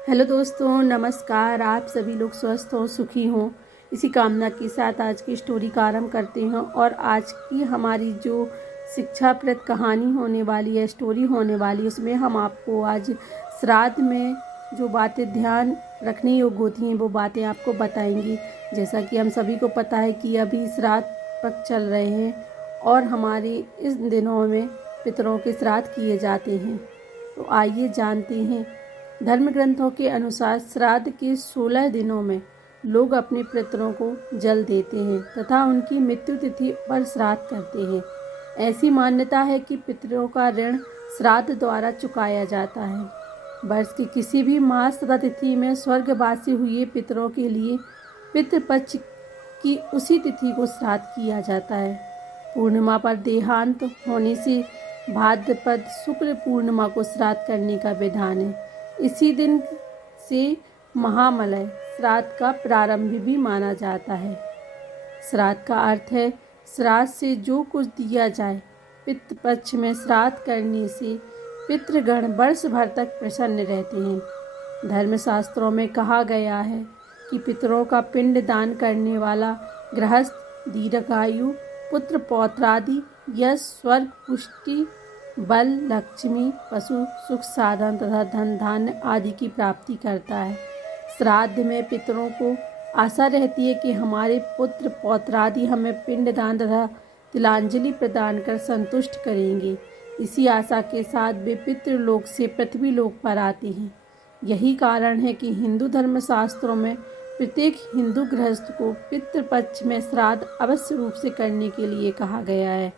Hello दोस्तों, नमस्कार। आप सभी लोग स्वस्थ हों, सुखी हों, इसी कामना के साथ आज की स्टोरी का आरंभ करते हैं। और आज की हमारी जो शिक्षाप्रद कहानी होने वाली है, स्टोरी होने वाली है, उसमें हम आपको आज श्राद्ध में जो बातें ध्यान रखने योग्य होती हैं वो बातें आपको बताएंगी। जैसा कि हम सभी को पता है कि अभी श्राद्ध पक्ष चल रहे हैं और हमारे इस दिनों में पितरों के श्राद्ध किए जाते हैं। तो आइए जानते हैं। धर्म ग्रंथों के अनुसार श्राद्ध के 16 दिनों में लोग अपने पितरों को जल देते हैं तथा उनकी मृत्यु तिथि पर श्राद्ध करते हैं। ऐसी मान्यता है कि पितरों का ऋण श्राद्ध द्वारा चुकाया जाता है। वर्ष की किसी भी मास तथा तिथि में स्वर्गवासी हुए पितरों के लिए पितृपक्ष की उसी तिथि को श्राद्ध किया जाता है। पूर्णिमा पर देहांत होने से भाद्रपद शुक्ल पूर्णिमा को श्राद्ध करने का विधान है। इसी दिन से महामलय श्राद्ध का प्रारंभ भी माना जाता है। श्राद्ध का अर्थ है श्राद्ध से जो कुछ दिया जाए। पितृपक्ष में श्राद्ध करने से पितृगण वर्ष भर तक प्रसन्न रहते हैं। धर्मशास्त्रों में कहा गया है कि पितरों का पिंड दान करने वाला गृहस्थ दीर्घायु, पुत्र पौत्रादि, यश, स्वर्ग, पुष्टि, बल, लक्ष्मी, पशु, सुख साधन तथा धन धान्य आदि की प्राप्ति करता है। श्राद्ध में पितरों को आशा रहती है कि हमारे पुत्र पौत्रादि हमें पिंडदान तथा तिलांजलि प्रदान कर संतुष्ट करेंगे। इसी आशा के साथ वे पितृलोक से पृथ्वी लोक पर आते हैं। यही कारण है कि हिंदू धर्मशास्त्रों में प्रत्येक हिंदू गृहस्थ को पितृपक्ष में श्राद्ध अवश्य रूप से करने के लिए कहा गया है।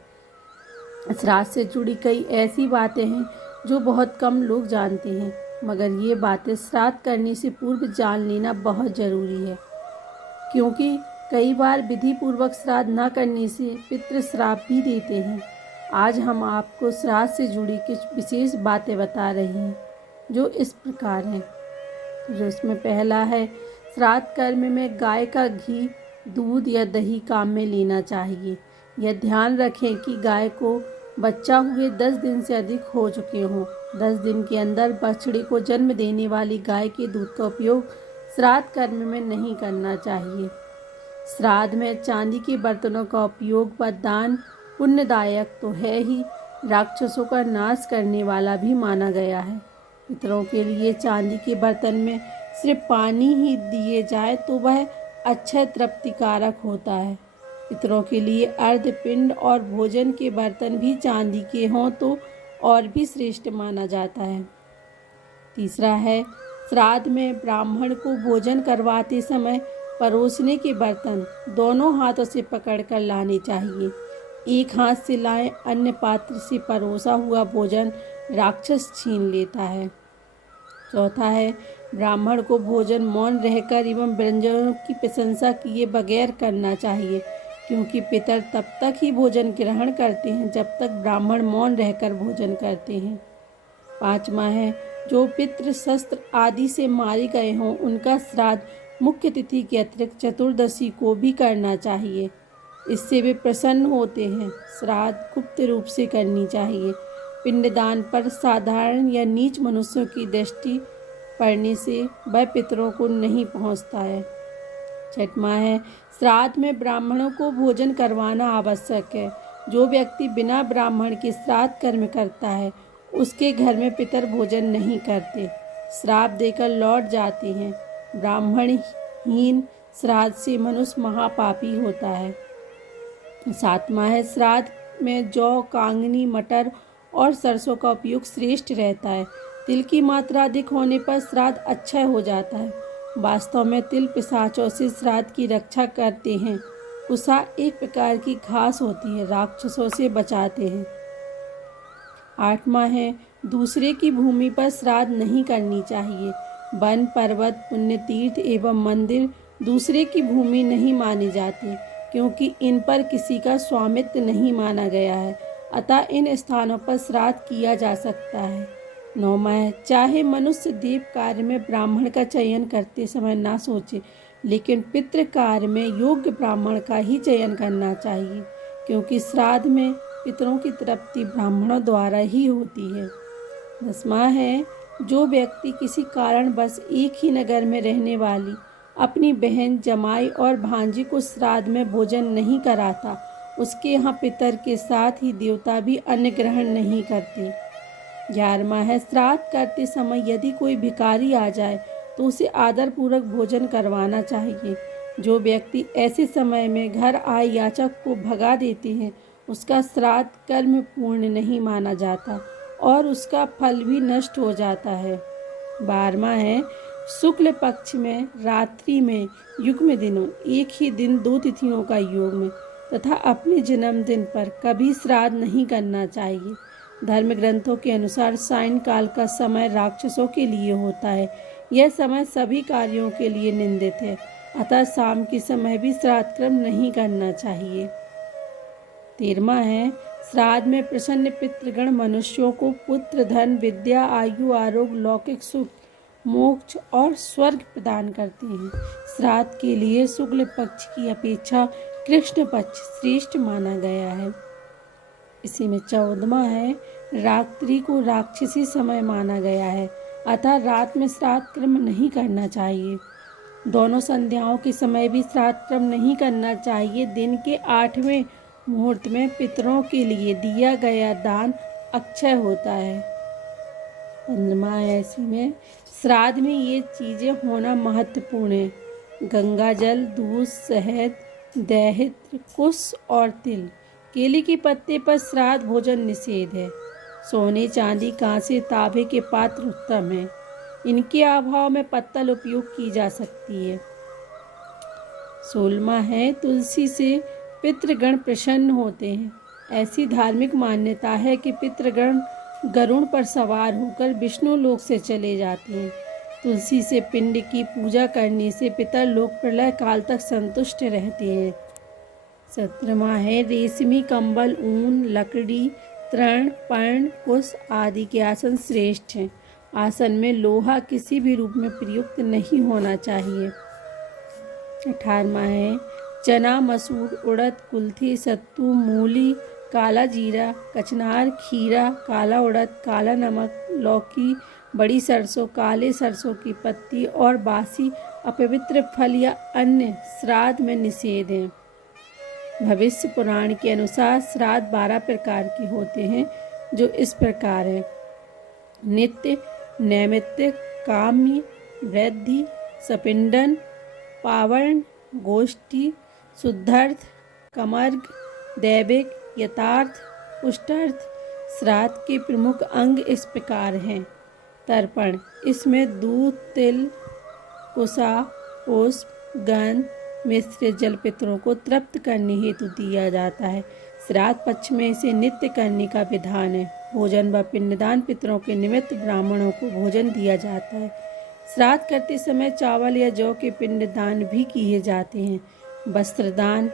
श्राद्ध से जुड़ी कई ऐसी बातें हैं जो बहुत कम लोग जानते हैं, मगर ये बातें श्राद्ध करने से पूर्व जान लेना बहुत ज़रूरी है, क्योंकि कई बार विधि पूर्वक श्राद्ध न करने से पितृ श्राप भी देते हैं। आज हम आपको श्राद्ध से जुड़ी कुछ विशेष बातें बता रहे हैं जो इस प्रकार हैं। जो इसमें पहला है, श्राद्ध कर्म में गाय का घी, दूध या दही काम में लेना चाहिए। यह ध्यान रखें कि गाय को बच्चा हुए 10 दिन से अधिक हो चुके हों। 10 दिन के अंदर बछड़े को जन्म देने वाली गाय के दूध का उपयोग श्राद्ध कर्म में नहीं करना चाहिए। श्राद्ध में चांदी के बर्तनों का उपयोग व दान पुण्यदायक तो है ही, राक्षसों का नाश करने वाला भी माना गया है। पितरों के लिए चांदी के बर्तन में सिर्फ पानी ही दिए जाए तो वह अक्षय तृप्तिकारक होता है। पितरों के लिए अर्धपिंड और भोजन के बर्तन भी चांदी के हों तो और भी श्रेष्ठ माना जाता है। तीसरा है, श्राद्ध में ब्राह्मण को भोजन करवाते समय परोसने के बर्तन दोनों हाथों से पकड़कर लाने चाहिए। एक हाथ से लाए अन्य पात्र से परोसा हुआ भोजन राक्षस छीन लेता है। चौथा है, ब्राह्मण को भोजन मौन रहकर एवं व्यंजनों की प्रशंसा किए बगैर करना चाहिए, क्योंकि पितर तब तक ही भोजन ग्रहण करते हैं जब तक ब्राह्मण मौन रहकर भोजन करते हैं। पांचवा है, जो पितृ शस्त्र आदि से मारे गए हों उनका श्राद्ध मुख्य तिथि के अतिरिक्त चतुर्दशी को भी करना चाहिए। इससे वे प्रसन्न होते हैं। श्राद्ध गुप्त रूप से करनी चाहिए। पिंडदान पर साधारण या नीच मनुष्यों की दृष्टि पड़ने से वह पितरों को नहीं पहुंचता है। छठवां है, श्राद्ध में ब्राह्मणों को भोजन करवाना आवश्यक है। जो व्यक्ति बिना ब्राह्मण के श्राद्ध कर्म करता है उसके घर में पितर भोजन नहीं करते, श्राप देकर लौट जाते हैं। ब्राह्मणहीन श्राद्ध से मनुष्य महापापी होता है। सातवां है, श्राद्ध में जौ, कांगनी, मटर और सरसों का उपयोग श्रेष्ठ रहता है। तिल की मात्रा अधिक होने पर श्राद्ध अच्छा हो जाता है। वास्तव में तिल पिशाचों से श्राद्ध की रक्षा करते हैं। कुसा एक प्रकार की घास होती है, राक्षसों से बचाते हैं। आठवां है, दूसरे की भूमि पर श्राद्ध नहीं करनी चाहिए। वन, पर्वत, पुण्य तीर्थ एवं मंदिर दूसरे की भूमि नहीं माने जाते, क्योंकि इन पर किसी का स्वामित्व नहीं माना गया है। अतः इन स्थानों पर श्राद्ध किया जा सकता है। नौवां है, चाहे मनुष्य देव कार्य में ब्राह्मण का चयन करते समय ना सोचे, लेकिन पितृ कार्य में योग्य ब्राह्मण का ही चयन करना चाहिए, क्योंकि श्राद्ध में पितरों की तृप्ति ब्राह्मणों द्वारा ही होती है। 10वां है, जो व्यक्ति किसी कारण बस एक ही नगर में रहने वाली अपनी बहन, जमाई और भांजी को श्राद्ध में भोजन नहीं कराता, उसके यहाँ पितर के साथ ही देवता भी अन्न ग्रहण नहीं करते। 11वां है, श्राद्ध करते समय यदि कोई भिखारी आ जाए तो उसे आदरपूर्वक भोजन करवाना चाहिए। जो व्यक्ति ऐसे समय में घर आए याचक को भगा देते हैं, उसका श्राद्ध कर्म पूर्ण नहीं माना जाता और उसका फल भी नष्ट हो जाता है। 12वां है, शुक्ल पक्ष में, रात्रि में, युग्म दिनों, एक ही दिन 2 तिथियों का योग में तथा अपने जन्मदिन पर कभी श्राद्ध नहीं करना चाहिए। धर्म ग्रंथों के अनुसार सायंकाल का समय राक्षसों के लिए होता है। यह समय सभी कार्यों के लिए निंदित है, अतः शाम के समय भी श्राद्ध कर्म नहीं करना चाहिए। 13वां है, श्राद्ध में प्रसन्न पितृगण मनुष्यों को पुत्र, धन, विद्या, आयु, आरोग्य, लौकिक सुख, मोक्ष और स्वर्ग प्रदान करते हैं। श्राद्ध के लिए शुक्ल पक्ष की अपेक्षा कृष्ण पक्ष श्रेष्ठ माना गया है। इसी में 14वां है, रात्रि को राक्षसी समय माना गया है, अतः रात में श्राद्ध कर्म नहीं करना चाहिए। दोनों संध्याओं के समय भी श्राद्ध कर्म नहीं करना चाहिए। दिन के 8वें मुहूर्त में पितरों के लिए दिया गया दान अक्षय होता है। 15वां है, इसी में श्राद्ध में ये चीज़ें होना महत्वपूर्ण है: गंगा जल, दूध, शहद, दैहित्र, कुश और तिल। केले के पत्ते पर श्राद्ध भोजन निषेध है। सोने, चांदी, कांसे, तांबे के पात्र उत्तम हैं। इनके अभाव में पत्तल उपयोग की जा सकती है। 16वां है, तुलसी से पितृगण प्रसन्न होते हैं। ऐसी धार्मिक मान्यता है कि पितृगण गरुड़ पर सवार होकर विष्णु लोक से चले जाते हैं। तुलसी से पिंड की पूजा करने से पितर लोग प्रलय काल तक संतुष्ट रहते हैं। 17वां है, रेशमी कंबल, ऊन, लकड़ी, तृण, पर्ण, कुश आदि के आसन श्रेष्ठ हैं। आसन में लोहा किसी भी रूप में प्रयुक्त नहीं होना चाहिए। 18वां है, चना, मसूर, उड़द, कुल्थी, सत्तू, मूली, काला जीरा, कचनार, खीरा, काला उड़द, काला नमक, लौकी, बड़ी सरसों, काले सरसों की पत्ती और बासी अपवित्र फल या अन्य श्राद्ध में निषेध हैं। भविष्य पुराण के अनुसार श्राद्ध 12 प्रकार के होते हैं, जो इस प्रकार है: नित्य, नैमित्तिक, काम्य, वृद्धि, सपिंडन, पावर्ण, गोष्ठी, शुद्धार्थ, कमर्ग, दैविक, यथार्थ, पुष्टार्थ। श्राद्ध के प्रमुख अंग इस प्रकार हैं: तर्पण, इसमें दूध, तिल, कुसा, पुष्प, गंध मिश्रित जल पितरों को तृप्त करने हेतु दिया जाता है। श्राद्ध पक्ष में इसे नित्य करने का विधान है। भोजन व पिंडदान पितरों के निमित्त ब्राह्मणों को भोजन दिया जाता है। श्राद्ध करते समय चावल या जौ के पिंडदान भी किए जाते हैं। वस्त्रदान,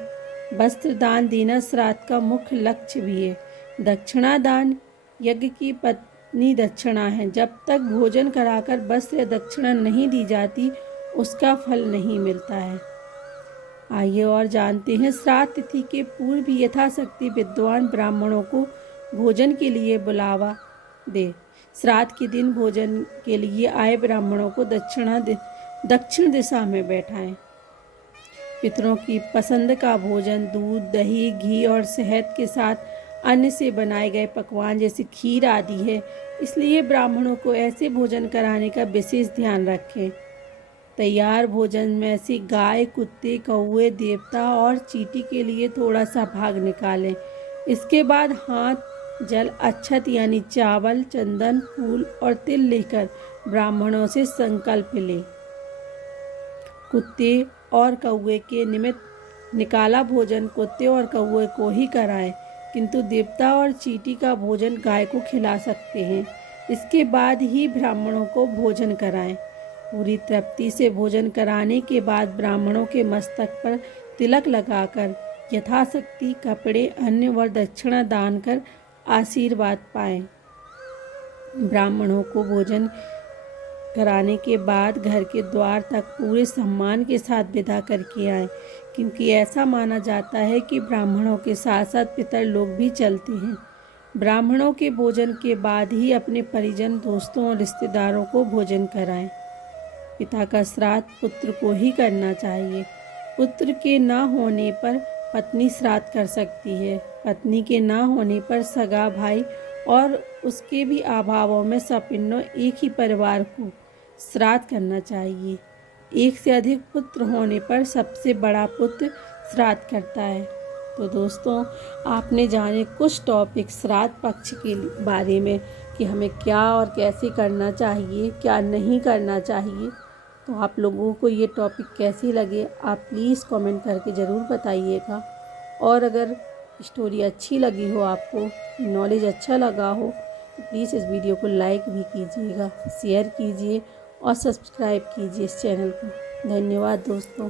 वस्त्रदान देना श्राद्ध का मुख्य लक्ष्य भी है। दक्षिणा दान यज्ञ की पत्नी दक्षिणा है। जब तक भोजन कराकर वस्त्र या दक्षिणा नहीं दी जाती, उसका फल नहीं मिलता है। आइए और जानते हैं, श्राद्ध तिथि के पूर्व भी यथाशक्ति विद्वान ब्राह्मणों को भोजन के लिए बुलावा दे। श्राद्ध के दिन भोजन के लिए आए ब्राह्मणों को दक्षिण दिशा में बैठाएं। पितरों की पसंद का भोजन दूध, दही, घी और शहद के साथ अन्न से बनाए गए पकवान जैसे खीर आदि है, इसलिए ब्राह्मणों को ऐसे भोजन कराने का विशेष ध्यान रखें। तैयार भोजन में से गाय, कुत्ते, कौवे, देवता और चींटी के लिए थोड़ा सा भाग निकालें। इसके बाद हाथ जल, अक्षत यानी चावल, चंदन, फूल और तिल लेकर ब्राह्मणों से संकल्प लें। कुत्ते और कौवे के निमित्त निकाला भोजन कुत्ते और कौवे को ही कराएं, किंतु देवता और चींटी का भोजन गाय को खिला सकते हैं। इसके बाद ही ब्राह्मणों को भोजन कराएं। पूरी तृप्ति से भोजन कराने के बाद ब्राह्मणों के मस्तक पर तिलक लगाकर यथाशक्ति कपड़े, अन्न व दक्षिणा दान कर आशीर्वाद पाएं। ब्राह्मणों को भोजन कराने के बाद घर के द्वार तक पूरे सम्मान के साथ विदा करके आएं, क्योंकि ऐसा माना जाता है कि ब्राह्मणों के साथ साथ पितर लोग भी चलते हैं। ब्राह्मणों के भोजन के बाद ही अपने परिजन, दोस्तों और रिश्तेदारों को भोजन कराएं। पिता का श्राद्ध पुत्र को ही करना चाहिए। पुत्र के न होने पर पत्नी श्राद्ध कर सकती है। पत्नी के न होने पर सगा भाई और उसके भी अभावों में सपिंडों एक ही परिवार को श्राद्ध करना चाहिए। एक से अधिक पुत्र होने पर सबसे बड़ा पुत्र श्राद्ध करता है। तो दोस्तों, आपने जाने कुछ टॉपिक श्राद्ध पक्ष के बारे में कि हमें क्या और कैसे करना चाहिए, क्या नहीं करना चाहिए। तो आप लोगों को ये टॉपिक कैसे लगे, आप प्लीज़ कमेंट करके ज़रूर बताइएगा। और अगर स्टोरी अच्छी लगी हो, आपको नॉलेज अच्छा लगा हो, तो प्लीज़ इस वीडियो को लाइक भी कीजिएगा, शेयर कीजिए और सब्सक्राइब कीजिए इस चैनल को। धन्यवाद दोस्तों।